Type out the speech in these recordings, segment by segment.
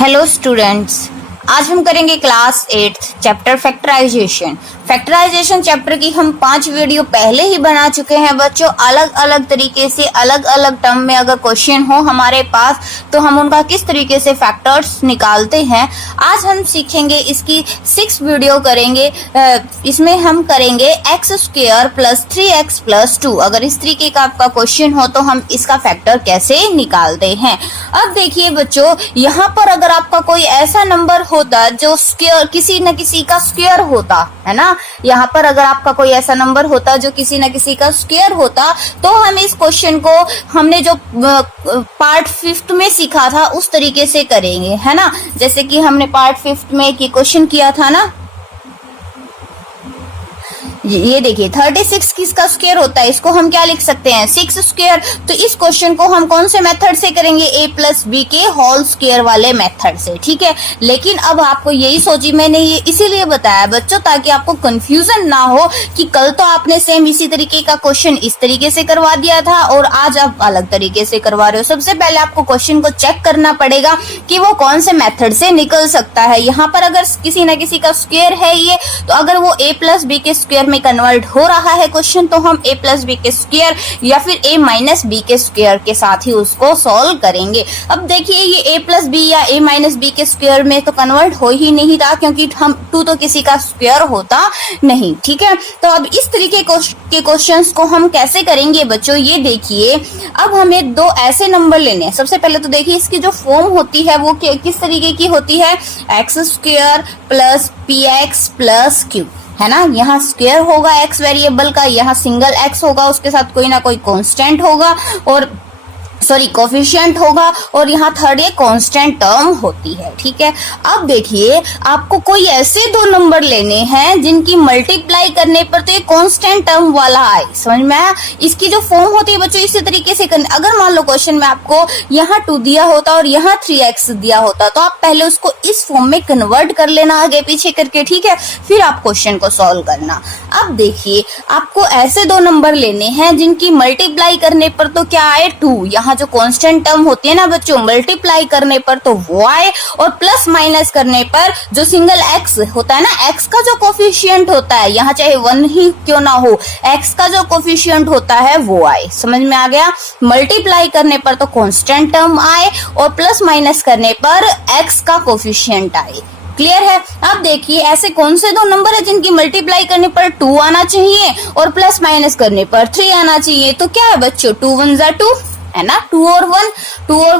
Hello students, आज हम करेंगे class 8 chapter factorisation. Factorisation chapter की हम 5 वीडियो पहले ही बना चुके हैं बच्चों। अलग अलग तरीके से अलग अलग टर्म में अगर क्वेश्चन हो हमारे पास तो हम उनका किस तरीके से फैक्टर्स निकालते हैं। आज हम सीखेंगे, इसकी 6 वीडियो करेंगे। इसमें हम करेंगे x² प्लस 3x प्लस 2। अगर इस तरीके का आपका क्वेश्चन हो तो हम इसका फैक्टर कैसे निकालते हैं। अब देखिए बच्चों, यहाँ पर अगर आपका कोई ऐसा नंबर होता जो स्क्वायर किसी न किसी का स्क्वायर होता है ना, यहाँ पर अगर आपका कोई ऐसा नंबर होता जो किसी न किसी का स्क्वायर होता तो हम इस क्वेश्चन को हमने जो पार्ट 5 में सीखा था उस तरीके से करेंगे, है ना। जैसे कि हमने पार्ट 5 में एक क्वेश्चन किया था ना, ये देखिए 36 किसका स्क्वायर होता है, इसको हम क्या लिख सकते हैं 6²। तो इस क्वेश्चन को हम कौन से मेथड से करेंगे, a प्लस बी के होल स्क्वायर वाले मेथड से, ठीक है। लेकिन अब आपको यही सोची, मैंने ये इसीलिए बताया बच्चों ताकि आपको कंफ्यूजन ना हो कि कल तो आपने सेम इसी तरीके का क्वेश्चन इस तरीके से करवा दिया था और आज आप अलग तरीके से करवा रहे हो। सबसे पहले आपको क्वेश्चन को चेक करना पड़ेगा कि वो कौन से मेथड से निकल सकता है। यहाँ पर अगर किसी न किसी का स्क्वायर है ये, तो अगर वो a प्लस बी के स्क्वायर में कन्वर्ट हो रहा है क्वेश्चन तो हम a प्लस बी के स्क्वायर या फिर a माइनस बी के स्क्वायर के साथ ही उसको सॉल्व करेंगे। अब देखिए ये a प्लस बी या a माइनस बी के स्क्वायर में तो कन्वर्ट हो ही नहीं रहा क्योंकि हम 2 तो किसी का स्क्वायर होता नहीं, ठीक है। तो अब इस तरीके के क्वेश्चंस को हम कैसे करेंगे बच्चों, ये देखिए। अब हमें 2 ऐसे नंबर लेने हैं। सबसे पहले तो देखिए इसकी जो फॉर्म होती है वो किस तरीके की होती है, x² plus px plus q, है ना। यहाँ स्क्वायर होगा x वेरिएबल का, यहाँ सिंगल x होगा, उसके साथ कोई ना कोई कांस्टेंट होगा और कोफिशिएंट होगा और यहाँ थर्ड एक कांस्टेंट टर्म होती है, ठीक है। अब देखिए आपको कोई ऐसे 2 नंबर लेने हैं जिनकी मल्टीप्लाई करने पर तो एक कांस्टेंट टर्म वाला आए, समझ में आया। इसकी जो फॉर्म होती है बच्चों इसी तरीके से करने। अगर मान लो क्वेश्चन में आपको यहाँ 2 दिया होता और यहाँ 3x दिया होता तो आप पहले उसको इस फॉर्म में कन्वर्ट कर लेना आगे पीछे करके, ठीक है, फिर आप क्वेश्चन को सॉल्व करना। अब देखिए आपको ऐसे 2 नंबर लेने हैं जिनकी मल्टीप्लाई करने पर तो क्या आए 2, यहाँ जो कांस्टेंट टर्म होती है ना बच्चों, मल्टीप्लाई करने पर तो वो आए और प्लस माइनस करने पर जो सिंगल x होता है ना, x का जो कोफिशिएंट होता है, यहाँ चाहे 1 ही क्यों ना हो, x का जो कोफिशिएंट होता है वो आए। समझ में आ गया। मल्टीप्लाई करने पर तो कांस्टेंट टर्म आए और प्लस माइनस करने पर x का कोफिशिएंट आए। क्लियर है। अब देखिए ऐसे कौन से 2 नंबर है जिनकी मल्टीप्लाई करने पर 2 आना चाहिए और प्लस माइनस करने पर 3 आना चाहिए। तो क्या है बच्चों, 2 1 जा 2 है ना, 2 और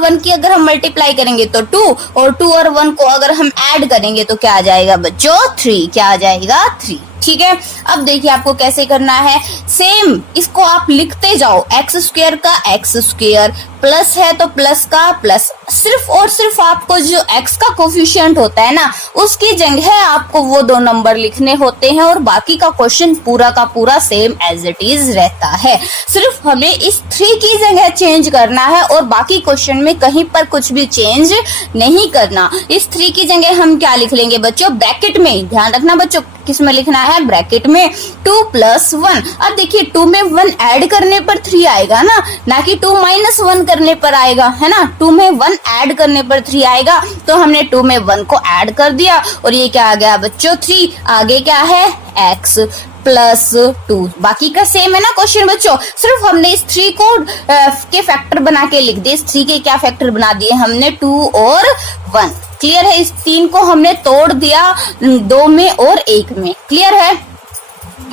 1 की अगर हम मल्टीप्लाई करेंगे तो 2 और 2 और 1 को अगर हम ऐड करेंगे तो क्या आ जाएगा बच्चों 3, क्या आ जाएगा 3, ठीक है। अब देखिए आपको कैसे करना है, सेम इसको आप लिखते जाओ, x² का x² प्लस है तो प्लस का प्लस, सिर्फ और सिर्फ आपको जो x का कोफिशिएंट होता है ना उसकी जगह आपको वो 2 नंबर लिखने होते हैं और बाकी का क्वेश्चन पूरा का पूरा सेम एज इट इज रहता है। सिर्फ हमें इस 3 की जगह चेंज करना है और बाकी क्वेश्चन में कहीं पर कुछ भी चेंज नहीं करना। इस 3 की जगह हम क्या लिख लेंगे बच्चों, ब्रैकेट में, ध्यान रखना बच्चों किस में लिखना है, ब्रैकेट में 2 + 1। अब देखिए 2 में 1 ऐड करने पर 3 आएगा ना कि 2 - 1 करने पर आएगा, है ना। 2 में 1 ऐड करने पर 3 आएगा तो हमने 2 में 1 को ऐड कर दिया और ये क्या आ गया बच्चों 3। आगे क्या है x प्लस 2, बाकी का सेम है ना क्वेश्चन बच्चों, सिर्फ हमने इस 3 को के फैक्टर बना के लिख दिए। इस 3 के क्या फैक्टर बना दिए हमने, 2 और 1। क्लियर है। इस 3 को हमने तोड़ दिया 2 में और 1 में। क्लियर है।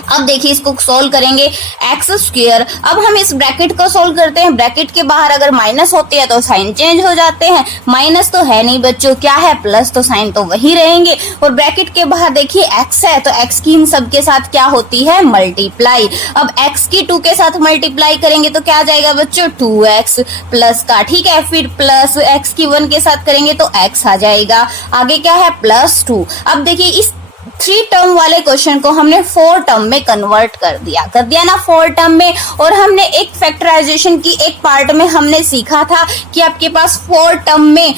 अब देखिए इसको सोल्व करेंगे, x²। अब हम इस ब्रैकेट को सोल्व करते हैं। ब्रैकेट के बाहर अगर माइनस होते हैं तो साइन चेंज हो जाते हैं, माइनस तो है नहीं बच्चों, क्या है प्लस, तो साइन तो वही रहेंगे। और ब्रैकेट के बाहर देखिए x है तो x की इन सब के साथ क्या होती है, मल्टीप्लाई। अब x की 2 के साथ मल्टीप्लाई करेंगे तो क्या आ जाएगा बच्चों 2x प्लस का, ठीक है। फिर प्लस x की 1 के साथ करेंगे तो x आ जाएगा। आगे क्या है +2। अब देखिए इस 3 टर्म वाले क्वेश्चन को हमने 4 टर्म में कन्वर्ट कर दिया ना 4 टर्म में। और हमने एक फैक्टराइजेशन की एक पार्ट में हमने सीखा था कि आपके पास 4 टर्म में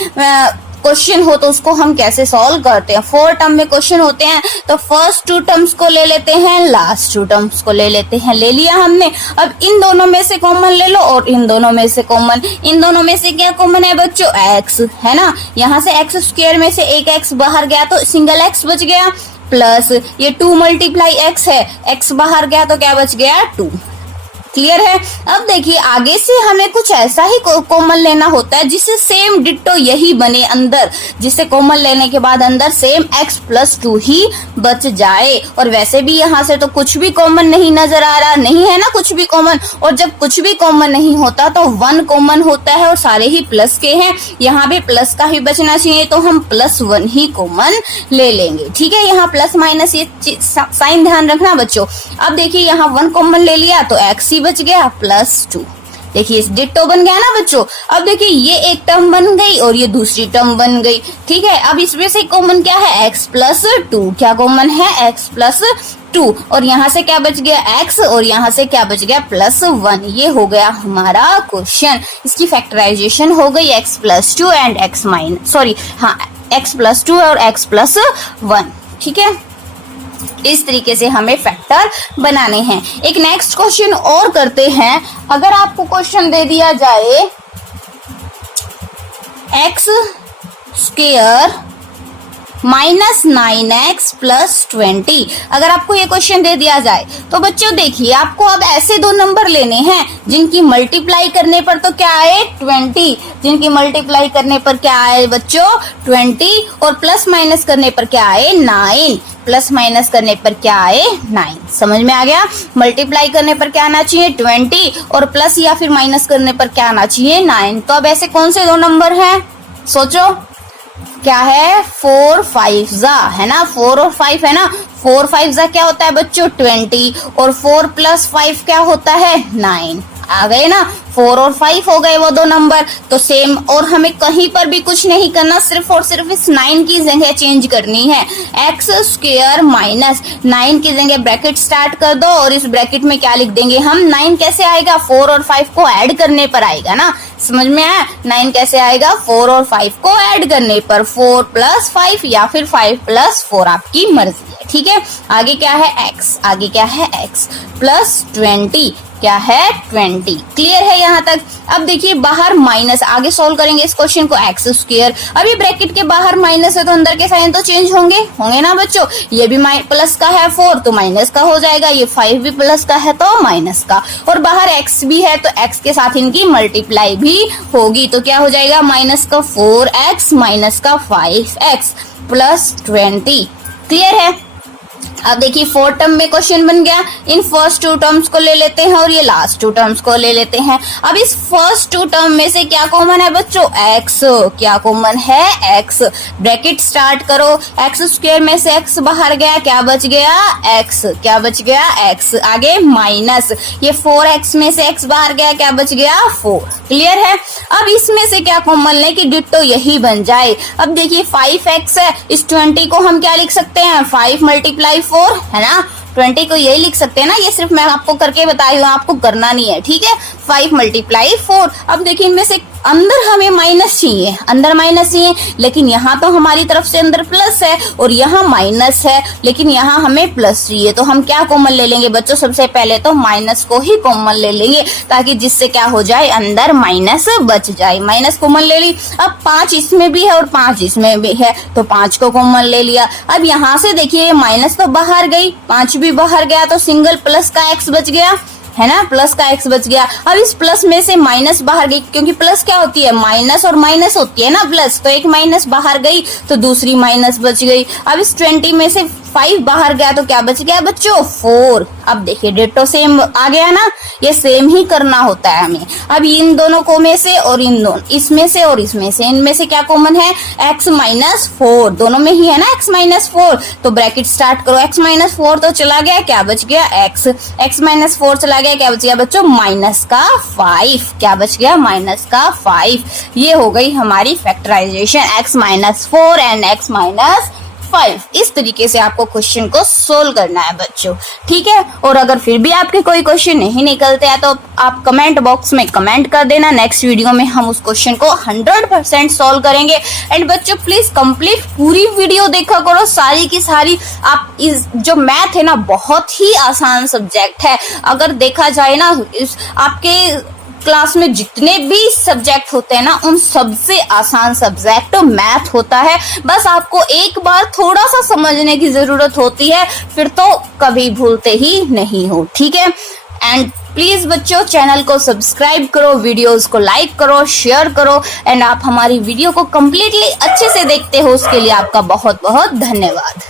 क्वेश्चन हो तो उसको हम कैसे सॉल्व करते हैं। 4 टर्म में क्वेश्चन होते हैं तो फर्स्ट 2 टर्म्स को ले लेते हैं, लास्ट 2 टर्म्स को ले लेते हैं। ले लिया हमने। अब इन दोनों में से कॉमन ले लो और इन दोनों में से कॉमन। इन दोनों में से क्या कॉमन है बच्चों? x है ना। यहाँ से x स्क्वायर में से एक x बाहर गया तो सिंगल x बच गया, प्लस ये 2 मल्टीप्लाई x है, x बाहर गया तो क्या बच गया? 2। क्लियर है। अब देखिए आगे से हमें कुछ ऐसा ही कॉमन लेना होता है जिससे सेम डिट्टो यही बने अंदर, जिससे कॉमन लेने के बाद अंदर सेम x प्लस 2 ही बच जाए। और वैसे भी यहाँ से तो कुछ भी कॉमन नहीं नजर आ रहा, नहीं है ना कुछ भी कॉमन। और जब कुछ भी कॉमन नहीं होता तो 1 कॉमन होता है और सारे ही प्लस के हैं। यहाँ भी प्लस का ही बचना चाहिए तो हम +1 ही कॉमन ले लेंगे। ठीक है, यहाँ प्लस माइनस ये साइन ध्यान रखना बच्चों। अब देखिए यहाँ 1 कॉमन ले लिया तो x बच गया +2। देखिए डिट्टो बन गया ना बच्चों। अब देखिए ये एक टर्म बन गई और ये दूसरी टर्म बन गई। ठीक है, अब इसमें से कॉमन क्या है? x plus 2। क्या कॉमन है? x plus 2। और यहाँ से क्या बच गया? x और यहाँ से क्या बच गया? +1। ये हो गया हमारा क्वेश्चन। इसकी फैक्टराइजेशन हो गई x plus 2 and x minus x plus 2 और x प्लस 1। ठीक है, इस तरीके से हमें फैक्टर बनाने हैं। एक नेक्स्ट क्वेश्चन और करते हैं। अगर आपको क्वेश्चन दे दिया जाए x स्क्वायर -9x प्लस 20, अगर आपको ये क्वेश्चन दे दिया जाए तो बच्चों देखिए आपको अब ऐसे 2 नंबर लेने हैं जिनकी मल्टीप्लाई करने पर तो क्या आए? 20। जिनकी मल्टीप्लाई करने पर क्या आए बच्चों? 20। और प्लस माइनस करने पर क्या आए? 9। प्लस माइनस करने पर क्या आए? 9। समझ में आ गया? मल्टीप्लाई करने पर क्या आना चाहिए? 20 और प्लस या फिर माइनस करने पर क्या आना चाहिए? 9। तो अब ऐसे कौन से 2 नंबर हैं? सोचो क्या है? 4 5 जा है ना, 4 और 5 है ना। 4 5 जा क्या होता है बच्चों? 20 और 4 प्लस 5 क्या होता है? 9। आ गए ना, 4 और 5 हो गए वो 2 नंबर। तो सेम, और हमें कहीं पर भी कुछ नहीं करना, सिर्फ और सिर्फ इस 9 की जगह चेंज करनी है। x स्क्वायर माइनस 9 की जगह ब्रैकेट स्टार्ट कर दो और इस ब्रैकेट में क्या लिख देंगे हम? 9 कैसे आएगा? 4 और 5 को ऐड करने पर आएगा ना। समझ में आया? 9 कैसे आएगा? 4 और 5 को ऐड करने पर। 4 प्लस 5 या फिर 5 प्लस 4, आपकी मर्जी है। ठीक है, आगे क्या है? x। आगे क्या है? x प्लस 20 क्या है? 20। क्लियर है यहाँ तक? अब देखिए बाहर माइनस, आगे सोल्व करेंगे इस क्वेश्चन को। x स्क्वायर, अभी ब्रैकेट के बाहर माइनस है तो अंदर के साइन तो चेंज होंगे ना बच्चों। ये भी प्लस का है 4 तो माइनस का हो जाएगा, ये 5 भी प्लस का है तो माइनस का, और बाहर x भी है तो x के साथ इनकी मल्टीप्लाई भी होगी तो क्या हो जाएगा? माइनस का 4x माइनस का 5x प्लस 20। क्लियर है? अब देखिए 4 टर्म में क्वेश्चन बन गया। इन फर्स्ट 2 टर्म्स को ले लेते हैं और ये लास्ट 2 टर्म्स को ले लेते हैं। अब इस फर्स्ट 2 टर्म में से क्या कॉमन है बच्चों? x। क्या कॉमन है? x। ब्रैकेट स्टार्ट करो। x स्क्वायर में से x बाहर गया, क्या बच गया? x। क्या बच गया? x। आगे माइनस, ये 4x में से x बाहर गया, क्या बच गया? 4। क्लियर है? अब इसमें से क्या कॉमन ले कि डिट्टो यही बन जाए। अब देखिए 5x है, इस 20 को हम क्या लिख सकते हैं? 5 मल्टीप्लाई 4 है ना। 20 को यही लिख सकते हैं ना, ये सिर्फ मैं आपको करके बताई हूँ, आपको करना नहीं है। ठीक है, 5 मल्टीप्लाई 4। अब देखिए इनमें से अंदर हमें माइनस चाहिए, अंदर माइनस चाहिए, लेकिन यहाँ तो हमारी तरफ से अंदर प्लस है और यहाँ माइनस है, लेकिन यहाँ हमें प्लस चाहिए। तो हम क्या कॉमन ले लेंगे बच्चों? सबसे पहले तो माइनस को ही कॉमन ले लेंगे ताकि जिससे क्या हो जाए? अंदर माइनस बच जाए। माइनस कॉमन ले ली। अब 5 इसमें भी है और 5 इसमें भी है तो 5 को कॉमन ले लिया। अब यहाँ से देखिए माइनस तो बाहर गई, 5 भी बाहर गया तो सिंगल प्लस का x बच गया है ना, प्लस का x बच गया। अब इस प्लस में से माइनस बाहर गई, क्योंकि प्लस क्या होती है? माइनस और माइनस होती है ना प्लस, तो एक माइनस बाहर गई तो दूसरी माइनस बच गई। अब इस 20 में से 5 बाहर गया तो क्या बच गया बच्चों? 4। अब देखिए डिट्टो सेम आ गया ना, ये सेम ही करना होता है हमें। अब इन दोनों को में से और इन दोनों, इसमें से और इसमें से, इनमें से क्या कॉमन है? x माइनस 4, दोनों में ही है ना x माइनस 4, तो ब्रैकेट स्टार्ट करो। x माइनस 4 तो चला गया, क्या बच गया? x माइनस 4 चला गया, क्या बच गया बच्चों? माइनस का 5। क्या बच गया? माइनस का 5। ये हो गई हमारी factorisation, x minus 4 and x minus 5 इस तरीके से आपको क्वेश्चन को सोल्व करना है बच्चों, ठीक है। और अगर फिर भी आपके कोई क्वेश्चन नहीं निकलते हैं तो आप कमेंट बॉक्स में कमेंट कर देना, नेक्स्ट वीडियो में हम उस क्वेश्चन को 100% सोल्व करेंगे। एंड बच्चों प्लीज कंप्लीट पूरी वीडियो देखा करो, सारी की सारी। आप इस जो मैथ है ना बहुत ही आसान सब्जेक्ट है, अगर देखा जाए ना इस आपके क्लास में जितने भी सब्जेक्ट होते हैं ना उन सबसे आसान सब्जेक्ट मैथ होता है। बस आपको एक बार थोड़ा सा समझने की जरूरत होती है, फिर तो कभी भूलते ही नहीं हो, ठीक है। एंड प्लीज बच्चों चैनल को सब्सक्राइब करो, वीडियोस को लाइक करो, शेयर करो। एंड आप हमारी वीडियो को कंप्लीटली अच्छे से देखते हो उसके लिए आपका बहुत बहुत धन्यवाद।